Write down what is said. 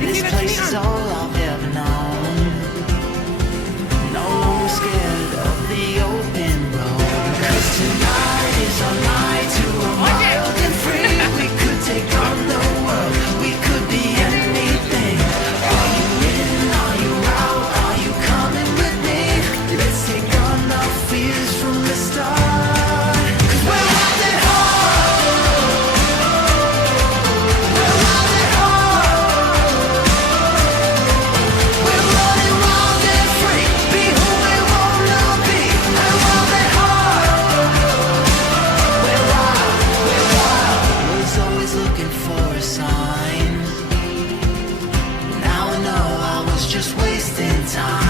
This place is all I've ever known. No longer scared of the open road. 'Cause tonight is our night to run wild and free. We could take on the world. We could be anything. Are you in? Are you out? Are you coming with me? Let's take on our fears from the start. 'Cause we're wild at heart. We're wild at heart. We're running wild and free. Be who we wanna be. We're wild at heart. We're wild. We're wild. Was always looking for a sign. Now I know I was just wasting time.